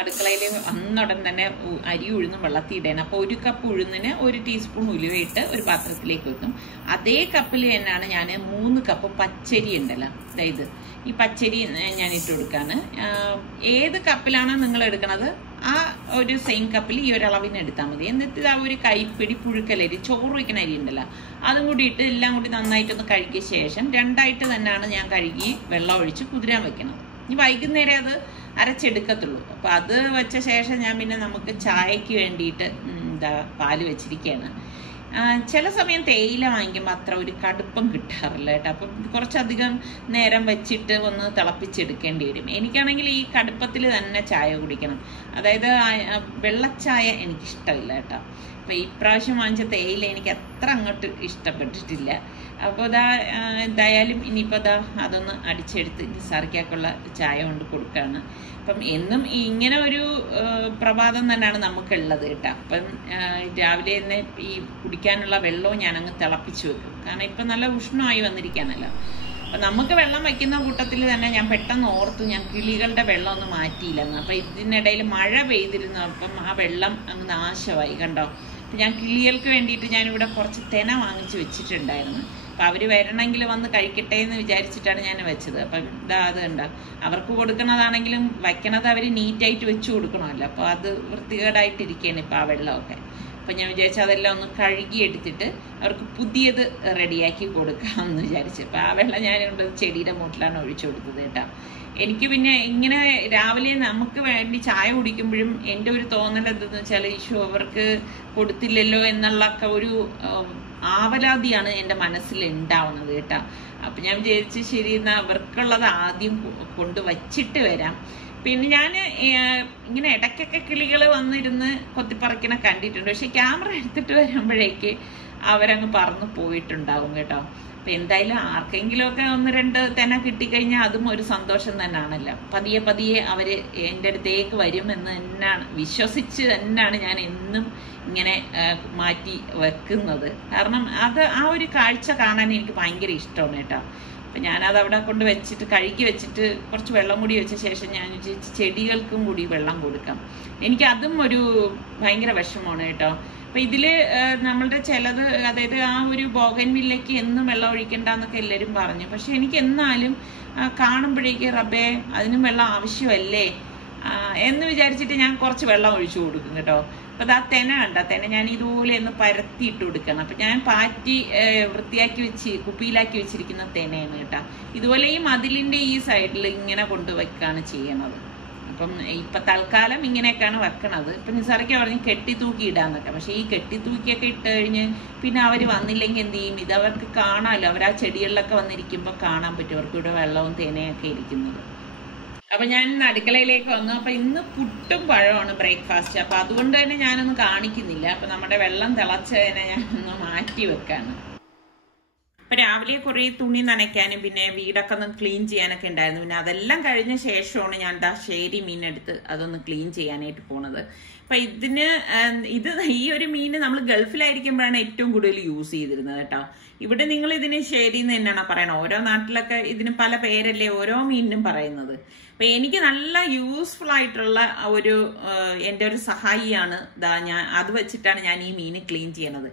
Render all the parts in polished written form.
അടുക്കളയിൽ വന്നുടൻ തന്നെ അരി ഉഴുന്നും വെള്ളത്തിൽ ഇടണം. അപ്പോൾ 1 കപ്പ് ഉഴുന്നിന് 1 ടീസ്പൂൺ ഉലുവയിട്ട് ഒരു പാത്രത്തിലേക്ക് വെക്കും. അതേ കപ്പിൽ തന്നെയാണ് ഞാൻ 3 കപ്പ് പച്ചരി ഉണ്ടല്ലോ, അതായത് ഈ പച്ചരി ഞാൻ ഇട്ട് കൊടുക്കാണ്. ഏത് കപ്പിലാണോ നിങ്ങൾ എടുക്കണത് ആ ഒരു സെയിം കപ്പിൽ ഈ ഒരു അളവിന് എടുത്താൽ മതി. എന്നിട്ട് ആ ഒരു കൈപ്പിടി പുഴുക്കലരി, ചോറ് വയ്ക്കുന്ന അരി ഉണ്ടല്ലോ, അതും കൂടി ഇട്ട് എല്ലാം കൂടി നന്നായിട്ടൊന്ന് കഴുകിയ ശേഷം 2ആയിട്ട് തന്നെയാണ് ഞാൻ കഴുകി വെള്ളം ഒഴിച്ച് കുതിരാൻ വെക്കണത്. ഈ വൈകുന്നേരം അത് അരച്ചെടുക്കത്തുള്ളൂ. അപ്പൊ അത് വെച്ച ശേഷം ഞാൻ പിന്നെ നമുക്ക് ചായക്ക് വേണ്ടിയിട്ട് പാല് വെച്ചിരിക്കുകയാണ്. ചില സമയം തേയില വാങ്ങിക്കുമ്പോൾ അത്ര ഒരു കടുപ്പം കിട്ടാറില്ല കേട്ടോ. അപ്പം കുറച്ചധികം നേരം വെച്ചിട്ട് ഒന്ന് തിളപ്പിച്ചെടുക്കേണ്ടി വരും. എനിക്കാണെങ്കിൽ ഈ കടുപ്പത്തിൽ തന്നെ ചായ കുടിക്കണം. അതായത് വെള്ളച്ചായ എനിക്കിഷ്ടമില്ല കേട്ടോ. അപ്പൊ ഇപ്രാവശ്യം വാങ്ങിച്ച തേയില എനിക്ക് അത്ര അങ്ങോട്ട് ഇഷ്ടപ്പെട്ടിട്ടില്ല. അപ്പോൾ എന്തായാലും ഇനിയിപ്പോൾ അതൊന്ന് അടിച്ചെടുത്ത് നിസാറിക്കാക്കുള്ള ചായ കൊണ്ട് കൊടുക്കുകയാണ്. അപ്പം എന്നും ഇങ്ങനെ ഒരു പ്രഭാതം തന്നെയാണ് നമുക്കുള്ളത് കേട്ടോ. അപ്പം രാവിലെ തന്നെ ഈ കുടിക്കാനുള്ള വെള്ളവും ഞാനങ്ങ് തിളപ്പിച്ച് വെക്കും. കാരണം ഇപ്പം നല്ല ഉഷ്ണമായി വന്നിരിക്കുകയാണല്ലോ. അപ്പം നമുക്ക് വെള്ളം വയ്ക്കുന്ന കൂട്ടത്തിൽ തന്നെ ഞാൻ പെട്ടെന്ന് ഓർത്തു ഞാൻ കിളികളുടെ വെള്ളം ഒന്നും മാറ്റിയില്ലെന്ന്. അപ്പം ഇതിനിടയിൽ മഴ പെയ്തിരുന്നു. അപ്പം ആ വെള്ളം അങ്ങ് നാശമായി കണ്ടോ. അപ്പം ഞാൻ കിളികൾക്ക് വേണ്ടിയിട്ട് ഞാനിവിടെ കുറച്ച് തെന വാങ്ങിച്ച് വെച്ചിട്ടുണ്ടായിരുന്നു. അപ്പം അവർ വരണമെങ്കിൽ വന്ന് കഴിക്കട്ടെ എന്ന് വിചാരിച്ചിട്ടാണ് ഞാൻ വെച്ചത്. അപ്പം അത് കണ്ട, അവർക്ക് കൊടുക്കണതാണെങ്കിലും വയ്ക്കണത് അവർ നീറ്റായിട്ട് വെച്ച് കൊടുക്കണമല്ലോ. അപ്പോൾ അത് വൃത്തികേടായിട്ടിരിക്കുകയാണ് ഇപ്പം ആ വെള്ളമൊക്കെ. അപ്പം ഞാൻ വിചാരിച്ചു അതെല്ലാം ഒന്ന് കഴുകി എടുത്തിട്ട് അവർക്ക് പുതിയത് റെഡിയാക്കി കൊടുക്കാമെന്ന് വിചാരിച്ചു. അപ്പം ആ വെള്ളം ഞാനിവിടെ ചെടിയുടെ മൂട്ടിലാണ് ഒഴിച്ചു കൊടുത്തത് കേട്ടോ. എനിക്ക് പിന്നെ ഇങ്ങനെ രാവിലെ നമുക്ക് വേണ്ടി ചായ കുടിക്കുമ്പോഴും എൻ്റെ ഒരു തോന്നൽ എന്തെന്ന് വെച്ചാൽ ഈശോ അവർക്ക് കൊടുത്തില്ലല്ലോ എന്നുള്ളൊക്കെ ഒരു ആവലാതിയാണ് എൻ്റെ മനസ്സിൽ ഉണ്ടാവുന്നത് കേട്ടോ. അപ്പം ഞാൻ വിചാരിച്ച് ശരി എന്നാൽ അവർക്കുള്ളത് ആദ്യം കൊണ്ടുവച്ചിട്ട് വരാം. പിന്നെ ഞാൻ ഇങ്ങനെ ഇടയ്ക്കൊക്കെ കിളികൾ വന്നിരുന്ന് കൊത്തിപ്പറിക്കണ കണ്ടിട്ടുണ്ട്. പക്ഷെ ക്യാമറ എടുത്തിട്ട് വരുമ്പോഴേക്ക് അവരങ്ങ് പറന്ന് പോയിട്ടുണ്ടാവും കേട്ടോ. അപ്പം എന്തായാലും ആർക്കെങ്കിലുമൊക്കെ 1-2 തെന കിട്ടിക്കഴിഞ്ഞാൽ അതും ഒരു സന്തോഷം തന്നെയാണല്ലോ. പതിയെ പതിയെ അവർ എൻ്റെ അടുത്തേക്ക് വരുമെന്ന് തന്നെയാണ് വിശ്വസിച്ച് തന്നെയാണ് ഞാൻ എന്നും ഇങ്ങനെ മാറ്റി വെക്കുന്നത്. കാരണം ആ ഒരു കാഴ്ച കാണാൻ എനിക്ക് ഭയങ്കര ഇഷ്ടമാണ് കേട്ടോ. അപ്പം ഞാനത് അവിടെ കൊണ്ട് വെച്ചിട്ട് കഴുകി വെച്ചിട്ട് കുറച്ച് വെള്ളം കൂടി വെച്ച ശേഷം ഞാൻ ചെടികൾക്കും കൂടി വെള്ളം കൊടുക്കാം. എനിക്ക് അതും ഒരു ഭയങ്കര വിഷമമാണ് കേട്ടോ. അപ്പം ഇതിൽ നമ്മളുടെ ചിലത്, അതായത് ആ ഒരു ബോഗൻവില്ലയ്ക്ക് എന്നും വെള്ളം ഒഴിക്കണ്ടെന്നൊക്കെ എല്ലാവരും പറഞ്ഞു. പക്ഷെ എനിക്ക് എന്നാലും കാണുമ്പോഴേക്ക് റബ്ബേ അതിനും വെള്ളം ആവശ്യമല്ലേ എന്ന് വിചാരിച്ചിട്ട് ഞാൻ കുറച്ച് വെള്ളം ഒഴിച്ചു കൊടുക്കും കേട്ടോ. അപ്പം ആ തെന കണ്ട തെന ഞാൻ ഇതുപോലെ ഒന്ന് പരത്തിയിട്ട് കൊടുക്കണം. അപ്പം ഞാൻ പാറ്റി വൃത്തിയാക്കി വെച്ച് കുപ്പിയിലാക്കി വെച്ചിരിക്കുന്ന തെനയാണ് കേട്ടോ. ഇതുപോലെ ഈ മതിലിൻ്റെ ഈ സൈഡിൽ ഇങ്ങനെ കൊണ്ടുവയ്ക്കാണ് ചെയ്യണത്. അപ്പം ഇപ്പം തൽക്കാലം ഇങ്ങനെയൊക്കെയാണ് വെക്കണത്. ഇപ്പം നിസാറൊക്കെ പറഞ്ഞ് കെട്ടി തൂക്കി ഇടാന്നൊക്കെ. പക്ഷേ ഈ കെട്ടി തൂക്കിയൊക്കെ ഇട്ട് കഴിഞ്ഞ് പിന്നെ അവർ വന്നില്ലെങ്കിൽ എന്ത് ചെയ്യും? ഇതവർക്ക് കാണാമല്ലോ. അവർ ആ ചെടികളിലൊക്കെ വന്നിരിക്കുമ്പോൾ കാണാൻ പറ്റും അവർക്ക് ഇവിടെ വെള്ളവും തേനയൊക്കെ ഇരിക്കുന്നത്. അപ്പം ഞാൻ ഇന്ന് അടുക്കളയിലേക്ക് വന്നു. അപ്പം ഇന്ന് പുട്ടും പഴമാണ് ബ്രേക്ക്ഫാസ്റ്റ്. അപ്പം അതുകൊണ്ട് തന്നെ ഞാനൊന്നും കാണിക്കുന്നില്ല. അപ്പം നമ്മുടെ വെള്ളം തിളച്ചതിനെ ഞാനൊന്ന് മാറ്റി വെക്കാണ്. അപ്പം രാവിലെ കുറേ തുണി നനയ്ക്കാനും പിന്നെ വീടൊക്കെ ഒന്ന് ക്ലീൻ ചെയ്യാനൊക്കെ ഉണ്ടായിരുന്നു. പിന്നെ അതെല്ലാം കഴിഞ്ഞ ശേഷമാണ് ഞാൻ ശേരി മീനെടുത്ത് അതൊന്ന് ക്ലീൻ ചെയ്യാനായിട്ട് പോണത്. അപ്പം ഈ ഒരു മീൻ നമ്മൾ ഗൾഫിലായിരിക്കുമ്പോഴാണ് ഏറ്റവും കൂടുതൽ യൂസ് ചെയ്തിരുന്നത് കേട്ടോ. ഇവിടെ നിങ്ങൾ ഇതിന് ശേരിന്ന് തന്നെയാണ് പറയണത്. ഓരോ നാട്ടിലൊക്കെ ഇതിന് പല പേരല്ലേ ഓരോ മീനിനും പറയുന്നത്. അപ്പം എനിക്ക് നല്ല യൂസ്ഫുൾ ആയിട്ടുള്ള എൻ്റെ ഒരു സഹായിയാണ് ഞാൻ. അത് വെച്ചിട്ടാണ് ഞാൻ ഈ മീൻ ക്ലീൻ ചെയ്യണത്.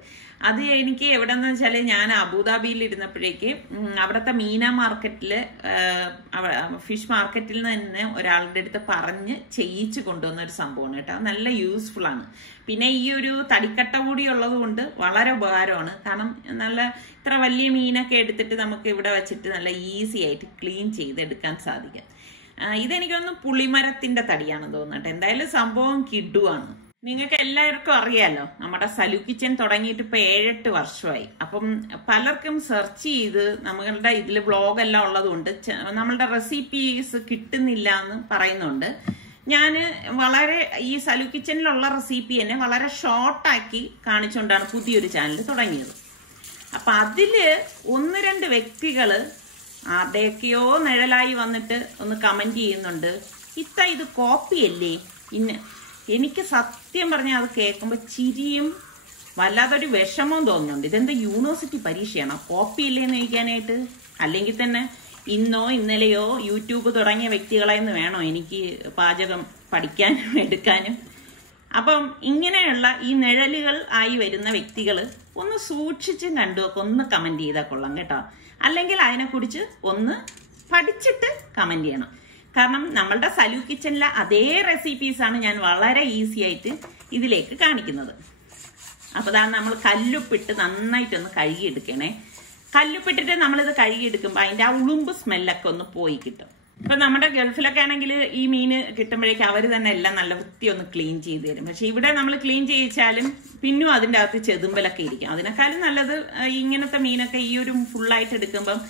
അത് എനിക്ക് എവിടെന്ന് വെച്ചാൽ ഞാൻ അബുദാബിയിൽ ഇരുന്നപ്പോഴേക്ക് അവിടുത്തെ മീന മാർക്കറ്റിൽ ഫിഷ് മാർക്കറ്റിൽ നിന്ന് തന്നെ ഒരാളുടെ അടുത്ത് പറഞ്ഞ് ചെയ്യിച്ച് കൊണ്ടുവന്ന ഒരു സംഭവമാണ് കേട്ടോ. നല്ല യൂസ്ഫുൾ ആണ്. പിന്നെ ഈ ഒരു തടിക്കട്ട കൂടി ഉള്ളത് കൊണ്ട് വളരെ ഉപകാരമാണ്. കാരണം നല്ല ഇത്ര വലിയ മീനൊക്കെ എടുത്തിട്ട് നമുക്ക് ഇവിടെ വെച്ചിട്ട് നല്ല ഈസി ആയിട്ട് ക്ലീൻ ചെയ്തെടുക്കാൻ സാധിക്കും. ഇതെനിക്കൊന്ന് പുളിമരത്തിന്റെ തടിയാണെന്ന് തോന്നുന്നുണ്ട്. എന്തായാലും സംഭവം കിഡുവാണ്. നിങ്ങൾക്ക് എല്ലാവർക്കും അറിയാലോ നമ്മുടെ സലു കിച്ചൻ തുടങ്ങിയിട്ട് ഇപ്പൊ 7-8 വർഷമായി. അപ്പം പലർക്കും സെർച്ച് ചെയ്ത് നമ്മളുടെ ഇതിൽ വ്ളോഗ് എല്ലാം ഉള്ളതുകൊണ്ട് നമ്മളുടെ റെസിപ്പീസ് കിട്ടുന്നില്ല എന്ന് പറയുന്നുണ്ട്. ഞാൻ വളരെ ഈ സലു കിച്ചനിലുള്ള റെസിപ്പി തന്നെ വളരെ ഷോർട്ടാക്കി കാണിച്ചുകൊണ്ടാണ് പുതിയൊരു ചാനൽ തുടങ്ങിയത്. അപ്പൊ അതില് 1-2 വ്യക്തികള് ആരുടെയൊക്കെയോ നിഴലായി വന്നിട്ട് ഒന്ന് കമന്റ് ചെയ്യുന്നുണ്ട്, ഇത് കോപ്പിയല്ലേ. എനിക്ക് സത്യം പറഞ്ഞാൽ അത് കേൾക്കുമ്പോൾ ചിരിയും വല്ലാതൊരു വിഷമവും തോന്നുന്നുണ്ട്. ഇതെന്താ യൂണിവേഴ്സിറ്റി പരീക്ഷയാണോ? കോപ്പിയല്ലേ എന്ന് ചോദിക്കാനായിട്ട്. അല്ലെങ്കിൽ തന്നെ ഇന്നോ ഇന്നലെയോ യൂട്യൂബ് തുടങ്ങിയ വ്യക്തികളെന്ന് വേണോ എനിക്ക് പാചകം പഠിക്കാനും എടുക്കാനും. അപ്പം ഇങ്ങനെയുള്ള ഈ നിഴലുകൾ ആയി വരുന്ന വ്യക്തികൾ ഒന്ന് സൂക്ഷിച്ചും കണ്ടുമൊക്കെ ഒന്ന് കമന്റ് ചെയ്താൽ കൊള്ളാം കേട്ടോ. അല്ലെങ്കിൽ അതിനെക്കുറിച്ച് ഒന്ന് പഠിച്ചിട്ട് കമന്റ് ചെയ്യണം. കാരണം നമ്മളുടെ സലു കിച്ചണിലെ അതേ റെസിപ്പീസാണ് ഞാൻ വളരെ ഈസി ആയിട്ട് ഇതിലേക്ക് കാണിക്കുന്നത്. അപ്പോൾ അതാണ് നമ്മൾ കല്ലുപ്പിട്ട് നന്നായിട്ടൊന്ന് കഴുകിയെടുക്കണേ. കല്ലുപ്പിട്ടിട്ട് നമ്മളിത് കഴുകിയെടുക്കുമ്പോൾ അതിൻ്റെ ആ ഉളുമ്പ് സ്മെല്ലൊക്കെ ഒന്ന് പോയി കിട്ടും. ഇപ്പൊ നമ്മുടെ ഗൾഫിലൊക്കെ ആണെങ്കിൽ ഈ മീന് കിട്ടുമ്പോഴേക്കും അവർ തന്നെ എല്ലാം നല്ല വൃത്തി ഒന്ന് ക്ലീൻ ചെയ്ത് തരും. പക്ഷെ ഇവിടെ നമ്മൾ ക്ലീൻ ചെയ്യിച്ചാലും പിന്നും അതിൻ്റെ അകത്ത് ചെതുമ്പലൊക്കെ ഇരിക്കും. അതിനേക്കാളും നല്ലത് ഇങ്ങനത്തെ മീനൊക്കെ ഈ ഒരു ഫുള്ളായിട്ട് എടുക്കുമ്പം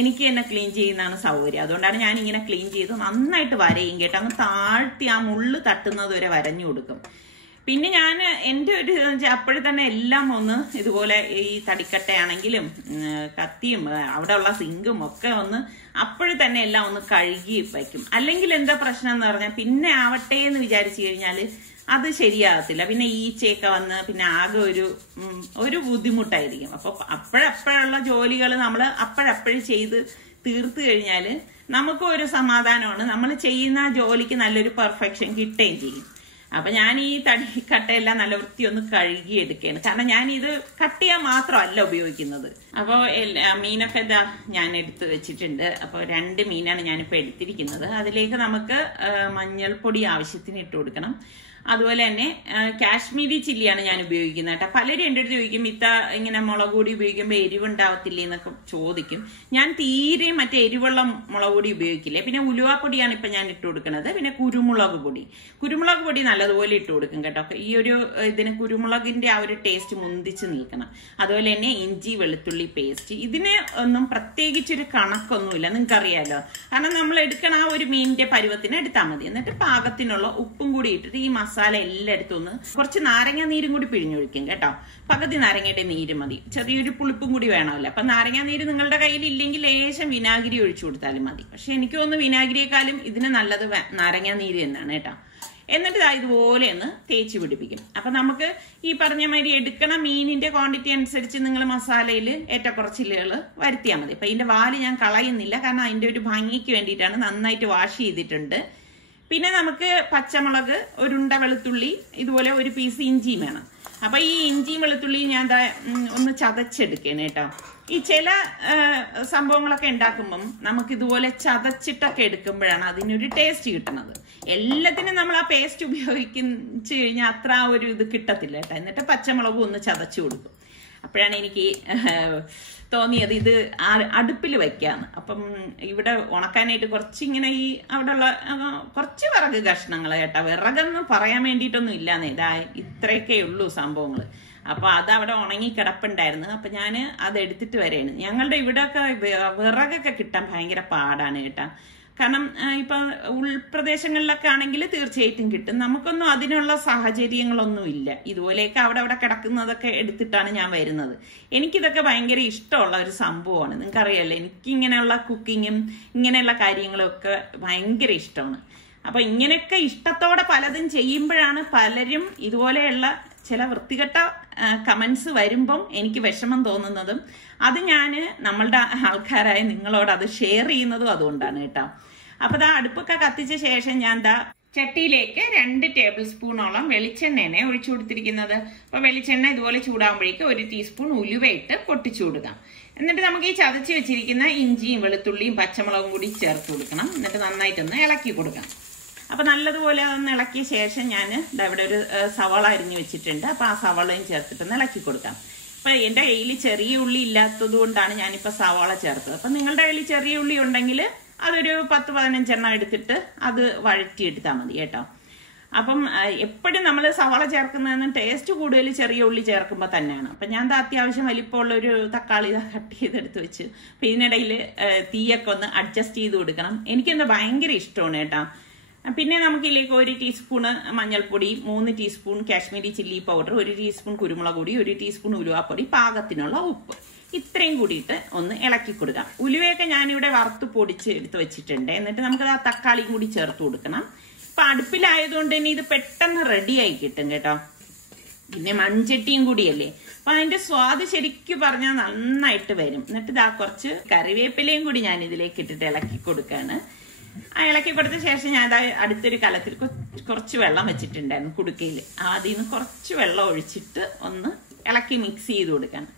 എനിക്ക് തന്നെ ക്ലീൻ ചെയ്യുന്നതാണ് സൗകര്യം. അതുകൊണ്ടാണ് ഞാൻ ഇങ്ങനെ ക്ലീൻ ചെയ്ത് നന്നായിട്ട് വരയും കേട്ടോ. അങ്ങ് താഴ്ത്തി ആ മുള്ള് തട്ടുന്നത് വരെ വരഞ്ഞു കൊടുക്കും. പിന്നെ ഞാൻ എൻ്റെ ഒരു അപ്പോഴും തന്നെ എല്ലാം ഒന്ന് ഇതുപോലെ ഈ തടിക്കട്ടയാണെങ്കിലും കത്തിയും അവിടെ ഉള്ള സിങ്കും ഒക്കെ ഒന്ന് അപ്പോഴും തന്നെ എല്ലാം ഒന്ന് കഴുകി വയ്ക്കും. അല്ലെങ്കിൽ എന്താ പ്രശ്നം എന്ന് പറഞ്ഞാൽ പിന്നെ ആവട്ടെ എന്ന് വിചാരിച്ചു കഴിഞ്ഞാൽ അത് ശരിയാകത്തില്ല. പിന്നെ ഈച്ചയൊക്കെ വന്ന് പിന്നെ ആകെ ഒരു ബുദ്ധിമുട്ടായിരിക്കും. അപ്പൊ അപ്പോഴപ്പോഴുള്ള ജോലികൾ നമ്മൾ അപ്പോഴപ്പോഴും ചെയ്ത് തീർത്തു കഴിഞ്ഞാൽ നമുക്കും ഒരു സമാധാനമാണ്. നമ്മൾ ചെയ്യുന്ന ജോലിക്ക് നല്ലൊരു പെർഫെക്ഷൻ കിട്ടുകയും ചെയ്യും. അപ്പൊ ഞാൻ ഈ തടിക്കട്ടയെല്ലാം നല്ല വൃത്തി ഒന്ന് കഴുകി എടുക്കുകയാണ്. കാരണം ഞാൻ ഇത് കട്ട് ചെയ്യാൻ മാത്രമല്ല ഉപയോഗിക്കുന്നത്. അപ്പോൾ മീനൊക്കെ ഇതാ ഞാൻ എടുത്ത് വെച്ചിട്ടുണ്ട്. അപ്പോൾ 2 മീനാണ് ഞാനിപ്പോൾ എടുത്തിരിക്കുന്നത്. അതിലേക്ക് നമുക്ക് മഞ്ഞൾപ്പൊടി ആവശ്യത്തിന് ഇട്ട് കൊടുക്കണം. അതുപോലെ തന്നെ കാശ്മീരി ചില്ലിയാണ് ഞാൻ ഉപയോഗിക്കുന്നത് കേട്ടോ. പലരും എൻ്റെ അടുത്ത് ചോദിക്കും ഇത്ത ഇങ്ങനെ മുളക് പൊടി ഉപയോഗിക്കുമ്പോൾ എരിവുണ്ടാവത്തില്ലേ എന്നൊക്കെ ചോദിക്കും. ഞാൻ തീരെ മറ്റേ എരിവുള്ള മുളക് പൊടി ഉപയോഗിക്കില്ലേ. പിന്നെ ഉലുവാപ്പൊടിയാണ് ഇപ്പം ഞാൻ ഇട്ട് കൊടുക്കുന്നത്. പിന്നെ കുരുമുളക് പൊടി നല്ലതുപോലെ ഇട്ട് കൊടുക്കും കേട്ടോ. ഈ ഒരു ഇതിന് കുരുമുളകിന്റെ ആ ഒരു ടേസ്റ്റ് മുന്തിച്ച് നിൽക്കണം. അതുപോലെ തന്നെ ഇഞ്ചി വെളുത്തുള്ളി പേസ്റ്റ്. ഇതിന് ഒന്നും പ്രത്യേകിച്ചൊരു കണക്കൊന്നുമില്ല, നിങ്ങൾക്കറിയാലോ. കാരണം നമ്മൾ എടുക്കണ ആ ഒരു മീനിന്റെ പരുവത്തിന് എടുത്താൽ മതി. എന്നിട്ട് പാകത്തിനുള്ള ഉപ്പും കൂടി ഇട്ടിട്ട് ഈ മസാല എല്ലായിടത്തും ഒന്ന് കുറച്ച് നാരങ്ങ നീരും കൂടി പിഴിഞ്ഞൊഴിക്കും കേട്ടോ. പകുതി നാരങ്ങയുടെ നീര് മതി. ചെറിയൊരു പുളിപ്പും കൂടി വേണമല്ലോ. അപ്പൊ നാരങ്ങ നീര് നിങ്ങളുടെ കയ്യിൽ ഇല്ലെങ്കിൽ ലേശം വിനാഗിരി ഒഴിച്ചു കൊടുത്താലും മതി. പക്ഷെ എനിക്ക് തോന്നുന്നു വിനാഗിരിയെക്കാളും ഇതിന് നല്ലത് നാരങ്ങ നീര് തന്നെയാണ് കേട്ടോ. എന്നിട്ട് ഇതുപോലെ ഒന്ന് തേച്ച് പിടിപ്പിക്കും. അപ്പൊ നമുക്ക് ഈ പറഞ്ഞ മാതിരി എടുക്കണ മീനിന്റെ ക്വാണ്ടിറ്റി അനുസരിച്ച് നിങ്ങൾ മസാലയിൽ ഏറ്റക്കുറച്ചിലുകൾ വരുത്തിയാൽ മതി. അപ്പൊ ഇതിന്റെ വാല് ഞാൻ കളയുന്നില്ല, കാരണം അതിന്റെ ഒരു ഭംഗിക്ക് വേണ്ടിയിട്ടാണ്. നന്നായിട്ട് വാഷ് ചെയ്തിട്ടുണ്ട്. പിന്നെ നമുക്ക് പച്ചമുളക്, ഒരുണ്ട വെളുത്തുള്ളി, ഇതുപോലെ ഒരു പീസ് ഇഞ്ചിയും വേണം. അപ്പൊ ഈ ഇഞ്ചിയും വെളുത്തുള്ളിയും ഞാൻ ഒന്ന് ചതച്ചെടുക്കണം കേട്ടോ. ഈ ചില സംഭവങ്ങളൊക്കെ ഉണ്ടാക്കുമ്പം നമുക്ക് ഇതുപോലെ ചതച്ചിട്ടൊക്കെ എടുക്കുമ്പോഴാണ് അതിനൊരു ടേസ്റ്റ് കിട്ടുന്നത്. എല്ലാത്തിനും നമ്മൾ ആ പേസ്റ്റ് ഉപയോഗിച്ച് കഴിഞ്ഞാൽ അത്ര ഒരു ഇത് കിട്ടത്തില്ല കേട്ടോ. എന്നിട്ട് പച്ചമുളകും ഒന്ന് ചതച്ചു കൊടുക്കും. അപ്പോഴാണ് എനിക്ക് തോന്നിയത് ഇത് അടുപ്പിൽ വെക്കാന്ന്. അപ്പം ഇവിടെ ഉണക്കാനായിട്ട് കുറച്ചിങ്ങനെ ഈ അവിടെ ഉള്ള കുറച്ച് വിറക് കഷ്ണങ്ങൾ കേട്ടോ. വിറകെന്ന് പറയാൻ വേണ്ടിയിട്ടൊന്നും ഇല്ലാന്നേ, ഇതാ ഇത്രയൊക്കെ ഉള്ളൂ സംഭവങ്ങൾ. അപ്പൊ അത് അവിടെ ഉണങ്ങി കിടപ്പുണ്ടായിരുന്നു. അപ്പൊ ഞാൻ അത് എടുത്തിട്ട് വരെയാണ്. ഞങ്ങളുടെ ഇവിടെയൊക്കെ വിറകൊക്കെ കിട്ടാൻ ഭയങ്കര പാടാണ് കേട്ടോ. കാരണം ഇപ്പൊ ഉൾപ്രദേശങ്ങളിലൊക്കെ ആണെങ്കിൽ തീർച്ചയായിട്ടും കിട്ടും. നമുക്കൊന്നും അതിനുള്ള സാഹചര്യങ്ങളൊന്നും ഇല്ല. ഇതുപോലെയൊക്കെ അവിടെ കിടക്കുന്നതൊക്കെ എടുത്തിട്ടാണ് ഞാൻ വരുന്നത്. എനിക്കിതൊക്കെ ഭയങ്കര ഇഷ്ടമുള്ള ഒരു സംഭവമാണ്. നിങ്ങൾക്കറിയാലോ, എനിക്കിങ്ങനെയുള്ള കുക്കിങ്ങും ഇങ്ങനെയുള്ള കാര്യങ്ങളും ഒക്കെ ഭയങ്കര ഇഷ്ടമാണ്. അപ്പൊ ഇങ്ങനെയൊക്കെ ഇഷ്ടത്തോടെ പലതും ചെയ്യുമ്പോഴാണ് പലരും ഇതുപോലെയുള്ള ചില വൃത്തികെട്ട കമന്റ്സ് വരുമ്പം എനിക്ക് വിഷമം തോന്നുന്നതും അത് ഞാൻ നമ്മളുടെ ആൾക്കാരായ നിങ്ങളോട് അത് ഷെയർ ചെയ്യുന്നതും അതുകൊണ്ടാണ് കേട്ടോ. അപ്പൊ അടുപ്പൊക്കെ കത്തിച്ച ശേഷം ഞാൻ ചട്ടിയിലേക്ക് 2 ടേബിൾ സ്പൂണോളം വെളിച്ചെണ്ണയാണ് ഒഴിച്ചു കൊടുത്തിരിക്കുന്നത്. അപ്പൊ വെളിച്ചെണ്ണ ഇതുപോലെ ചൂടാകുമ്പോഴേക്കും 1 ടീസ്പൂൺ ഉലുവയിട്ട് പൊട്ടിച്ചു കൊടുക്കാം. എന്നിട്ട് നമുക്ക് ഈ ചതച്ച് വെച്ചിരിക്കുന്ന ഇഞ്ചിയും വെളുത്തുള്ളിയും പച്ചമുളകും കൂടി ചേർത്ത് കൊടുക്കണം. എന്നിട്ട് നന്നായിട്ടൊന്ന് ഇളക്കി കൊടുക്കാം. അപ്പൊ നല്ലതുപോലെ ഒന്ന് ഇളക്കിയ ശേഷം ഞാൻ ഇവിടെ ഒരു സവാള അരിഞ്ഞു വെച്ചിട്ടുണ്ട്. അപ്പൊ ആ സവാളയും ചേർത്തിട്ടൊന്ന് ഇളക്കി കൊടുക്കാം. അപ്പൊ എന്റെ കയ്യിൽ ചെറിയ ഉള്ളി ഇല്ലാത്തത് കൊണ്ടാണ് ഞാനിപ്പോ സവാള ചേർത്തത്. അപ്പൊ നിങ്ങളുടെ കയ്യിൽ ചെറിയ ഉള്ളി ഉണ്ടെങ്കിൽ അതൊരു 10-15 എണ്ണം എടുത്തിട്ട് അത് വഴറ്റിയെടുത്താൽ മതി കേട്ടോ. അപ്പം എപ്പോഴും നമ്മൾ സവാള ചേർക്കുന്നതിന് ടേസ്റ്റ് കൂടുതൽ ചെറിയ ഉള്ളി ചേർക്കുമ്പോൾ തന്നെയാണ്. അപ്പം ഞാൻ അത്യാവശ്യം വലിപ്പമുള്ള ഒരു തക്കാളി കട്ട് ചെയ്തെടുത്ത് വെച്ച് അപ്പം ഇതിനിടയിൽ തീയൊക്കെ ഒന്ന് അഡ്ജസ്റ്റ് ചെയ്ത് കൊടുക്കണം. എനിക്കെന്താ ഭയങ്കര ഇഷ്ടമാണ് കേട്ടോ. പിന്നെ നമുക്കിതിലേക്ക് 1 ടീസ്പൂണ് മഞ്ഞൾപ്പൊടി, 3 teaspoon Kashmiri chilli powder, 1 teaspoon കുരുമുളക് പൊടി, 1 ടീസ്പൂൺ ഉലുവാപ്പൊടി, പാകത്തിനുള്ള ഉപ്പ്, ഇത്രയും കൂടിയിട്ട് ഒന്ന് ഇളക്കി കൊടുക്കാം. ഉലുവയൊക്കെ ഞാനിവിടെ വറുത്ത് പൊടിച്ച് എടുത്ത് വെച്ചിട്ടുണ്ട്. എന്നിട്ട് നമുക്കത് ആ തക്കാളിയും കൂടി ചേർത്ത് കൊടുക്കണം. ഇപ്പൊ അടുപ്പിലായതുകൊണ്ട് തന്നെ ഇത് പെട്ടെന്ന് റെഡിയായി കിട്ടും കേട്ടോ. പിന്നെ മൺചട്ടിയും കൂടിയല്ലേ, അപ്പൊ അതിന്റെ സ്വാദ് ശരിക്കും പറഞ്ഞാൽ നന്നായിട്ട് വരും. എന്നിട്ട് ഇതാ കുറച്ച് കറിവേപ്പിലയും കൂടി ഞാൻ ഇതിലേക്ക് ഇട്ടിട്ട് ഇളക്കി കൊടുക്കാണ്. ആ ഇളക്കി കൊടുത്ത ശേഷം ഞാൻ അടുത്തൊരു കലത്തിൽ കുറച്ച് വെള്ളം വെച്ചിട്ടുണ്ടായിരുന്നു കുടുക്കയിൽ. അതിൽ നിന്ന് കുറച്ച് വെള്ളം ഒഴിച്ചിട്ട് ഒന്ന് ഇളക്കി മിക്സ് ചെയ്ത് കൊടുക്കണം.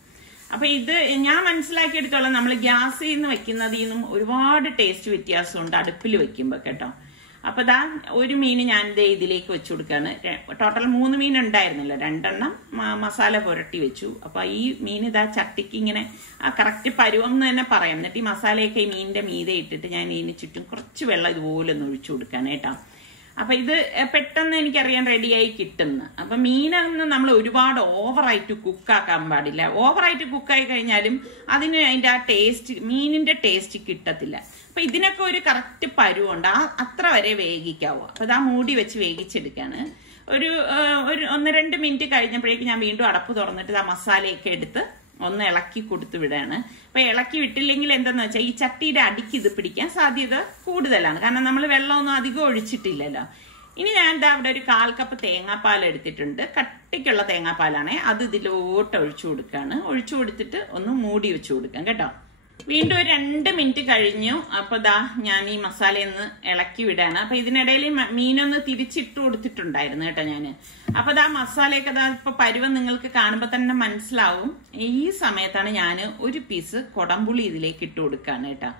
അപ്പൊ ഇത് ഞാൻ മനസ്സിലാക്കിയെടുത്തോളം നമ്മൾ ഗ്യാസിൽ നിന്ന് വെക്കുന്നതിൽ നിന്നും ഒരുപാട് ടേസ്റ്റ് വ്യത്യാസമുണ്ട് അടുപ്പിൽ വെക്കുമ്പോ കേട്ടോ. അപ്പൊ ദാ ഒരു മീൻ ഞാൻ ഇതിലേക്ക് വെച്ചു കൊടുക്കാണ്. ടോട്ടൽ 3 മീൻ ഉണ്ടായിരുന്നില്ല, 2 എണ്ണം മസാല പുരട്ടി വെച്ചു. അപ്പൊ ഈ മീൻ ഇതാ ചട്ടിക്ക് ഇങ്ങനെ ആ കറക്റ്റ് പരുവം എന്ന് തന്നെ പറയാം. എന്നിട്ട് ഈ മസാലയൊക്കെ ഈ മീനിന്റെ മീതെ ഇട്ടിട്ട് ഞാൻ ഇതിന് ചുറ്റും കുറച്ച് വെള്ളം ഇതുപോലെ ഒന്ന് ഒഴിച്ചു കൊടുക്കാണ് കേട്ടോ. അപ്പൊ ഇത് പെട്ടെന്ന് എനിക്കറിയാൻ റെഡിയായി കിട്ടുന്നു. അപ്പൊ മീനൊന്നും നമ്മൾ ഒരുപാട് ഓവറായിട്ട് കുക്കാക്കാൻ പാടില്ല. ഓവറായിട്ട് കുക്കായി കഴിഞ്ഞാലും അതിന് അതിന്റെ ആ ടേസ്റ്റ്, മീനിന്റെ ടേസ്റ്റ് കിട്ടത്തില്ല. അപ്പൊ ഇതിനൊക്കെ ഒരു കറക്റ്റ് പരുവുണ്ട്, അത്ര വരെ വേവിക്കാവൂ. അപ്പൊ ഇതാ മൂടി വെച്ച് വേവിച്ചെടുക്കാണ്. ഒരു 1-2 മിനിറ്റ് കഴിഞ്ഞപ്പോഴേക്ക് ഞാൻ വീണ്ടും അടപ്പ് തുറന്നിട്ട് ആ മസാലയൊക്കെ എടുത്ത് ഒന്ന് ഇളക്കി കൊടുത്തു വിടാണ്. അപ്പൊ ഇളക്കി വിട്ടില്ലെങ്കിൽ എന്താന്ന് വെച്ചാൽ ഈ ചട്ടിയുടെ അടിക്ക് ഇത് പിടിക്കാൻ സാധ്യത കൂടുതലാണ്, കാരണം നമ്മൾ വെള്ളമൊന്നും അധികം ഒഴിച്ചിട്ടില്ലല്ലോ. ഇനി ഞാൻ എന്താ അവിടെ ഒരു 1/4 കപ്പ് തേങ്ങാപ്പാൽ എടുത്തിട്ടുണ്ട്. കട്ടിക്കുള്ള തേങ്ങാപ്പാലാണേ, അത് ഇതിലോട്ട് ഒഴിച്ചു കൊടുക്കാണ്. ഒഴിച്ചു കൊടുത്തിട്ട് ഒന്ന് മൂടി വെച്ചു കൊടുക്കാം കേട്ടോ. വീണ്ടും ഒരു 2 മിനിറ്റ് കഴിഞ്ഞു. അപ്പൊ ദാ ഞാൻ ഈ മസാലയൊന്ന് ഇളക്കി വിടാണ്. അപ്പൊ ഇതിനിടയിൽ മീനൊന്ന് തിരിച്ചിട്ട് കൊടുത്തിട്ടുണ്ടായിരുന്നു കേട്ടോ ഞാന്. അപ്പൊ ദാ മസാലയൊക്കെ ദാ ഇപ്പൊ പരുവം നിങ്ങൾക്ക് കാണുമ്പോ തന്നെ മനസ്സിലാവും. ഈ സമയത്താണ് ഞാൻ ഒരു പീസ് കൊടംപുളി ഇതിലേക്ക് ഇട്ട് കൊടുക്കാണ് കേട്ടോ.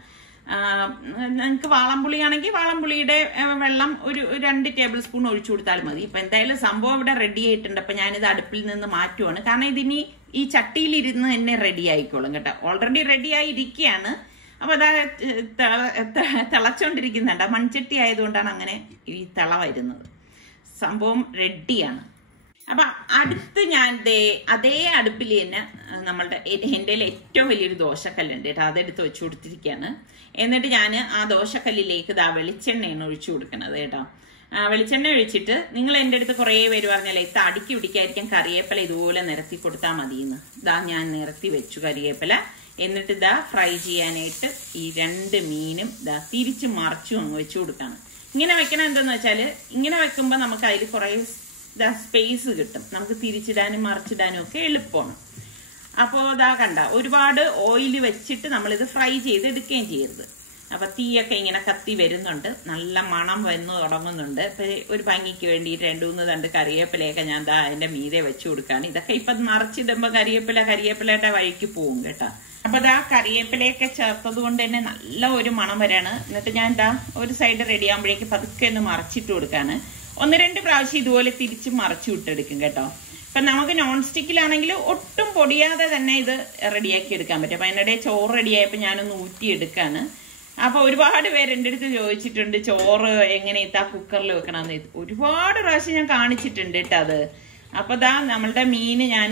നിങ്ങൾക്ക് വാളംപുളി ആണെങ്കിൽ വാളംപുളിയുടെ വെള്ളം ഒരു 2 ടേബിൾ സ്പൂൺ ഒഴിച്ചു കൊടുത്താൽ മതി. ഇപ്പൊ എന്തായാലും സംഭവം ഇവിടെ റെഡി ആയിട്ടുണ്ട്. അപ്പൊ ഞാനിത് അടുപ്പിൽ നിന്ന് മാറ്റുവാണ്, കാരണം ഇതിനി ഈ ചട്ടിയിലിരുന്ന് തന്നെ റെഡി ആയിക്കോളും കേട്ടോ. ഓൾറെഡി റെഡി ആയിരിക്കുകയാണ്. അപ്പൊ അതാ തിളച്ചോണ്ടിരിക്കുന്നുണ്ട്. മൺചട്ടി ആയതുകൊണ്ടാണ് അങ്ങനെ ഈ തിള വരുന്നത്. സംഭവം റെഡിയാണ്. അപ്പൊ അടുത്ത് ഞാൻ അതേ അടുപ്പിൽ തന്നെ നമ്മളുടെ എൻ്റെ ഏറ്റവും വലിയൊരു ദോശക്കല്ലുണ്ട് കേട്ടോ, അതെടുത്ത് വെച്ചു കൊടുത്തിരിക്കുകയാണ്. എന്നിട്ട് ഞാൻ ആ ദോശക്കല്ലിലേക്ക് വെളിച്ചെണ്ണയാണ് ഒഴിച്ചു കൊടുക്കുന്നത് കേട്ടോ. വെളിച്ചെണ്ണ ഒഴിച്ചിട്ട്, നിങ്ങൾ എൻ്റെ അടുത്ത് കുറേ പേര് പറഞ്ഞല്ലേ ഇത് അടുക്കി പിടിക്കായിരിക്കും കറിവേപ്പില ഇതുപോലെ നിരത്തി കൊടുത്താൽ മതിയെന്ന്. ഞാൻ നിരത്തി വെച്ചു കറിവേപ്പില. എന്നിട്ട് ഫ്രൈ ചെയ്യാനായിട്ട് ഈ 2 മീനും തിരിച്ചു മറിച്ചും അങ്ങ് വെച്ചു കൊടുക്കാണ്. ഇങ്ങനെ വെക്കണം എന്താന്ന് വെച്ചാൽ, ഇങ്ങനെ വെക്കുമ്പോൾ നമുക്ക് അതിൽ കുറേ സ്പേസ് കിട്ടും, നമുക്ക് തിരിച്ചിടാനും മറിച്ചിടാനും ഒക്കെ എളുപ്പമാണ്. അപ്പോൾ കണ്ട ഒരുപാട് ഓയിൽ വെച്ചിട്ട് നമ്മളിത് ഫ്രൈ ചെയ്ത് എടുക്കുകയും ചെയ്യരുത്. അപ്പൊ തീയൊക്കെ ഇങ്ങനെ കത്തി വരുന്നുണ്ട്, നല്ല മണം വന്ന് തുടങ്ങുന്നുണ്ട്. ഇപ്പൊ ഒരു ഭംഗിക്ക് വേണ്ടിയിട്ട് 2-3 തണ്ട് കറിവേപ്പിലയൊക്കെ ഞാൻ അതിന്റെ മീതെ വെച്ചു കൊടുക്കാണ്. ഇതൊക്കെ ഇപ്പൊ മറിച്ചിടുമ്പോ കരിവേപ്പിലയുടെ വഴിക്ക് പോവും കേട്ടോ. അപ്പൊ കറിവേപ്പിലയൊക്കെ ചേർത്തത് കൊണ്ട് തന്നെ നല്ല ഒരു മണം വരാണ്. എന്നിട്ട് ഞാൻ ഒരു സൈഡ് റെഡി ആകുമ്പോഴേക്ക് പതുക്കെ ഒന്ന് മറിച്ചിട്ട് കൊടുക്കാണ്. 1-2 പ്രാവശ്യം ഇതുപോലെ തിരിച്ച് മറിച്ചു വിട്ടെടുക്കും കേട്ടോ. ഇപ്പൊ നമുക്ക് നോൺ സ്റ്റിക്കിലാണെങ്കിൽ ഒട്ടും പൊടിയാതെ തന്നെ ഇത് റെഡിയാക്കി എടുക്കാൻ പറ്റും. അപ്പൊ അതിനിടെ ചോറ് റെഡിയായപ്പോ ഞാനൊന്ന് ഊറ്റിയെടുക്കാണ്. അപ്പൊ ഒരുപാട് പേര് എൻ്റെ അടുത്ത് ചോദിച്ചിട്ടുണ്ട് ചോറ് എങ്ങനെ കുക്കറിൽ വെക്കണമെന്ന്. ഒരുപാട് പ്രാവശ്യം ഞാൻ കാണിച്ചിട്ടുണ്ട് കേട്ടോ അത്. അപ്പൊ നമ്മളുടെ മീന് ഞാൻ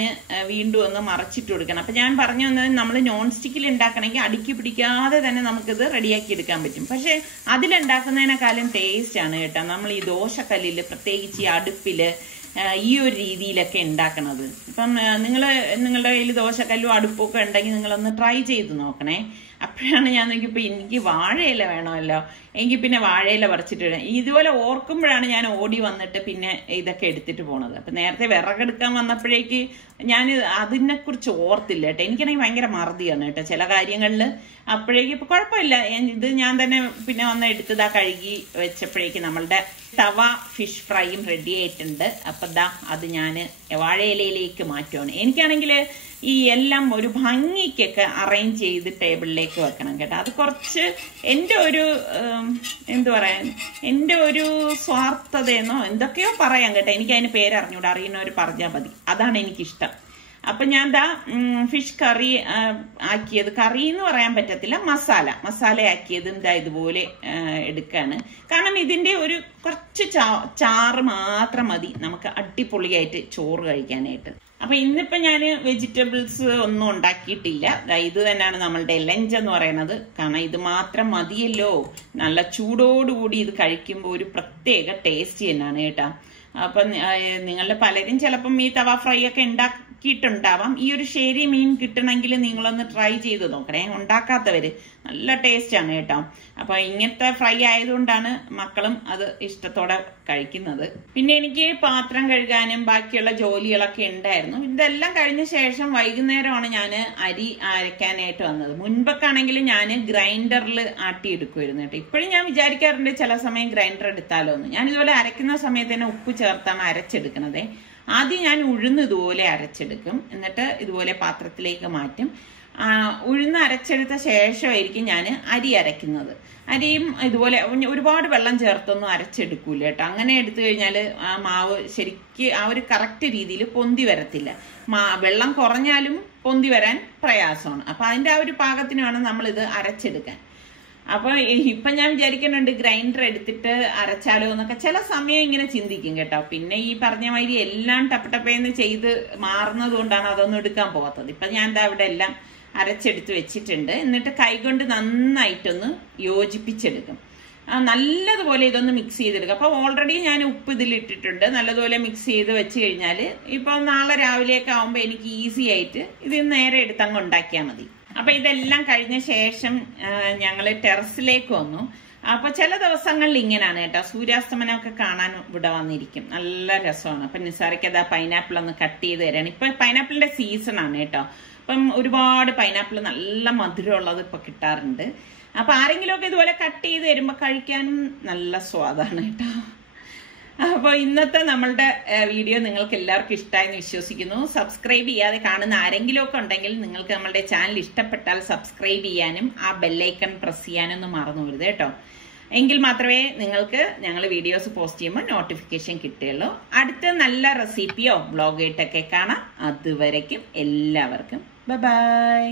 വീണ്ടും ഒന്ന് മറച്ചിട്ട് കൊടുക്കണം. അപ്പൊ ഞാൻ പറഞ്ഞു വന്നത്, നമ്മൾ നോൺ സ്റ്റിക്കിൽ ഉണ്ടാക്കണമെങ്കിൽ അടുക്കി പിടിക്കാതെ തന്നെ നമുക്കിത് റെഡിയാക്കി എടുക്കാൻ പറ്റും. പക്ഷെ അതിലുണ്ടാക്കുന്നതിനേക്കാളും ടേസ്റ്റ് ആണ് കേട്ടോ നമ്മൾ ഈ ദോശക്കല്ലില്, പ്രത്യേകിച്ച് ഈ അടുപ്പില് ഈ ഒരു രീതിയിലൊക്കെ ഉണ്ടാക്കണത്. ഇപ്പം നിങ്ങളുടെ കയ്യിൽ ദോശക്കല്ലും അടുപ്പൊക്കെ ഉണ്ടെങ്കിൽ നിങ്ങളൊന്ന് ട്രൈ ചെയ്ത് നോക്കണേ. അപ്പോഴാണ് ഞാൻ നോക്കിയപ്പോ എനിക്ക് വാഴയില വേണമല്ലോ, എങ്കിൽ പിന്നെ വാഴയില പറിച്ചിട്ട് ഇതുപോലെ ഓർക്കുമ്പോഴാണ് ഞാൻ ഓടി വന്നിട്ട് പിന്നെ ഇതൊക്കെ എടുത്തിട്ട് പോണത്. അപ്പൊ നേരത്തെ വിറകെടുക്കാൻ വന്നപ്പോഴേക്ക് ഞാൻ അതിനെക്കുറിച്ച് ഓർത്തില്ല കേട്ടോ. എനിക്കാണെങ്കിൽ ഭയങ്കര മറതിയാണ് കേട്ടോ ചില കാര്യങ്ങളില്. അപ്പോഴേക്ക് ഇപ്പൊ കുഴപ്പമില്ല, ഇത് ഞാൻ തന്നെ പിന്നെ വന്ന് എടുത്തതാ കഴുകി വെച്ചപ്പോഴേക്ക് നമ്മളുടെ തവ ഫിഷ് ഫ്രൈയും റെഡി ആയിട്ടുണ്ട്. അപ്പൊ അത് ഞാൻ വാഴയിലയിലേക്ക് മാറ്റുവാണ്. എനിക്കാണെങ്കിൽ ഈ എല്ലാം ഒരു ഭംഗിക്കൊക്കെ അറേഞ്ച് ചെയ്ത് ടേബിളിലേക്ക് വെക്കണം കേട്ടോ. അത് കുറച്ച് എൻ്റെ ഒരു എന്തു പറയാൻ, എൻ്റെ ഒരു സ്വാർത്ഥതയെന്നോ എന്തൊക്കെയോ പറയാം കേട്ടോ. എനിക്ക് അതിന് പേരറിഞ്ഞൂടെ, അറിയുന്നവർ പറഞ്ഞാൽ മതി, അതാണ് എനിക്കിഷ്ടം. അപ്പൊ ഞാൻ ഫിഷ് കറി ആക്കിയത്, കറി എന്ന് പറയാൻ പറ്റത്തില്ല, മസാല ആക്കിയതും ഇതുപോലെ എടുക്കാണ്. കാരണം ഇതിന്റെ ഒരു കുറച്ച് ചാറ് മാത്രം മതി നമുക്ക് അടിപൊളിയായിട്ട് ചോറ് കഴിക്കാനായിട്ട്. അപ്പൊ ഇന്നിപ്പോ ഞാൻ വെജിറ്റബിൾസ് ഒന്നും ഉണ്ടാക്കിയിട്ടില്ല. ഇത് തന്നെയാണ് നമ്മളുടെ ലഞ്ച് എന്ന് പറയുന്നത്. കാരണം ഇത് മാത്രം മതിയല്ലോ, നല്ല ചൂടോടുകൂടി ഇത് കഴിക്കുമ്പോൾ ഒരു പ്രത്യേക ടേസ്റ്റ് തന്നെയാണ് കേട്ടോ. അപ്പൊ നിങ്ങളുടെ പലരും ചിലപ്പം ഈ തവ ഫ്രൈ ഒക്കെ ഉണ്ടാക്കി കിട്ടുണ്ടാവാം. ഈ ഒരു ശരി മീൻ കിട്ടണമെങ്കിൽ നിങ്ങളൊന്ന് ട്രൈ ചെയ്ത് നോക്കണേ, ഉണ്ടാക്കാത്തവര്. നല്ല ടേസ്റ്റ് ആണ് കേട്ടോ. അപ്പൊ ഇങ്ങനത്തെ ഫ്രൈ ആയതുകൊണ്ടാണ് മക്കളും അത് ഇഷ്ടത്തോടെ കഴിക്കുന്നത്. പിന്നെ എനിക്ക് പാത്രം കഴുകാനും ബാക്കിയുള്ള ജോലികളൊക്കെ ഉണ്ടായിരുന്നു. ഇതെല്ലാം കഴിഞ്ഞ ശേഷം വൈകുന്നേരമാണ് ഞാൻ അരി അരയ്ക്കാനായിട്ട് വന്നത്. മുൻപൊക്കെ ആണെങ്കിൽ ഞാൻ ഗ്രൈൻഡറിൽ ആട്ടിയെടുക്കുമായിരുന്നു കേട്ടോ. ഇപ്പോഴും ഞാൻ വിചാരിക്കാറുണ്ട് ചില സമയം ഗ്രൈൻഡർ എടുത്താലോ എന്ന്. ഞാൻ ഇതുപോലെ അരയ്ക്കുന്ന സമയത്ത് തന്നെ ഉപ്പ് ചേർത്താണ് അരച്ചെടുക്കുന്നത്. ആദ്യം ഞാൻ ഉഴുന്ന് ഇതുപോലെ അരച്ചെടുക്കും, എന്നിട്ട് ഇതുപോലെ പാത്രത്തിലേക്ക് മാറ്റും. ഉഴുന്ന് അരച്ചെടുത്ത ശേഷമായിരിക്കും ഞാൻ അരി അരയ്ക്കുന്നത്. അരിയും ഇതുപോലെ ഒരുപാട് വെള്ളം ചേർത്തൊന്നും അരച്ചെടുക്കൂല കേട്ടോ. അങ്ങനെ എടുത്തു കഴിഞ്ഞാൽ ആ മാവ് ശരിക്ക് ആ ഒരു കറക്റ്റ് രീതിയിൽ പൊന്തി വരത്തില്ല. വെള്ളം കുറഞ്ഞാലും പൊന്തി വരാൻ പ്രയാസമാണ്. അപ്പൊ അതിന്റെ ആ ഒരു പാകത്തിന് വേണം നമ്മളിത് അരച്ചെടുക്കാൻ. അപ്പൊ ഇപ്പൊ ഞാൻ വിചാരിക്കുന്നുണ്ട് ഗ്രൈൻഡർ എടുത്തിട്ട് അരച്ചാലോ എന്നൊക്കെ ചില സമയം ഇങ്ങനെ ചിന്തിക്കും കേട്ടോ. പിന്നെ ഈ പറഞ്ഞ മാതിരി എല്ലാം ടപ്പേന്ന് ചെയ്ത് മാറുന്നത് കൊണ്ടാണ് അതൊന്നും എടുക്കാൻ പോകാത്തത്. ഇപ്പൊ ഞാൻ എന്താ ഇവിടെ എല്ലാം അരച്ചെടുത്ത് വെച്ചിട്ടുണ്ട്. എന്നിട്ട് കൈകൊണ്ട് നന്നായിട്ടൊന്ന് യോജിപ്പിച്ചെടുക്കും. നല്ലതുപോലെ ഇതൊന്ന് മിക്സ് ചെയ്തെടുക്കും. അപ്പൊ ഓൾറെഡി ഞാൻ ഉപ്പ് ഇതിലിട്ടിട്ടുണ്ട്. നല്ലതുപോലെ മിക്സ് ചെയ്ത് വെച്ച് കഴിഞ്ഞാല് ഇപ്പൊ നാളെ രാവിലെയൊക്കെ ആവുമ്പോ എനിക്ക് ഈസി ആയിട്ട് ഇത് നേരെ എടുത്തങ്ങ് ഉണ്ടാക്കിയാൽ മതി. അപ്പൊ ഇതെല്ലാം കഴിഞ്ഞ ശേഷം ഞങ്ങള് ടെറസിലേക്ക് വന്നു. അപ്പൊ ചില ദിവസങ്ങളിൽ ഇങ്ങനെയാണ് കേട്ടോ, സൂര്യാസ്തമനമൊക്കെ കാണാൻ ഇവിടെ വന്നിരിക്കും. നല്ല രസമാണ്. അപ്പൊ നിസാരയ്ക്ക് അതാ പൈനാപ്പിൾ ഒന്ന് കട്ട് ചെയ്ത് തരാണ്. ഇപ്പൊ പൈനാപ്പിളിന്റെ സീസൺ ആണ് കേട്ടോ. അപ്പം ഒരുപാട് പൈനാപ്പിൾ നല്ല മധുരമുള്ളത് ഇപ്പൊ കിട്ടാറുണ്ട്. അപ്പൊ ആരെങ്കിലുമൊക്കെ ഇതുപോലെ കട്ട് ചെയ്ത് തരുമ്പോ കഴിക്കാനും നല്ല സ്വാദാണ് കേട്ടോ. അപ്പൊ ഇന്നത്തെ നമ്മളുടെ വീഡിയോ നിങ്ങൾക്ക് എല്ലാവർക്കും ഇഷ്ടമായെന്ന് വിശ്വസിക്കുന്നു. സബ്സ്ക്രൈബ് ചെയ്യാതെ കാണുന്ന ആരെങ്കിലും ഒക്കെ ഉണ്ടെങ്കിൽ നിങ്ങൾക്ക് നമ്മളുടെ ചാനൽ ഇഷ്ടപ്പെട്ടാൽ സബ്സ്ക്രൈബ് ചെയ്യാനും ആ ബെല്ലൈക്കൺ പ്രസ് ചെയ്യാനും ഒന്നും മറന്നു പോകരുത് കേട്ടോ. എങ്കിൽ മാത്രമേ നിങ്ങൾക്ക് ഞങ്ങൾ വീഡിയോസ് പോസ്റ്റ് ചെയ്യുമ്പോൾ നോട്ടിഫിക്കേഷൻ കിട്ടുകയുള്ളൂ. അടുത്ത നല്ല റെസിപ്പിയോ വ്ളോഗായിട്ടൊക്കെ കാണാം. അതുവരയ്ക്കും എല്ലാവർക്കും ബൈ ബൈ.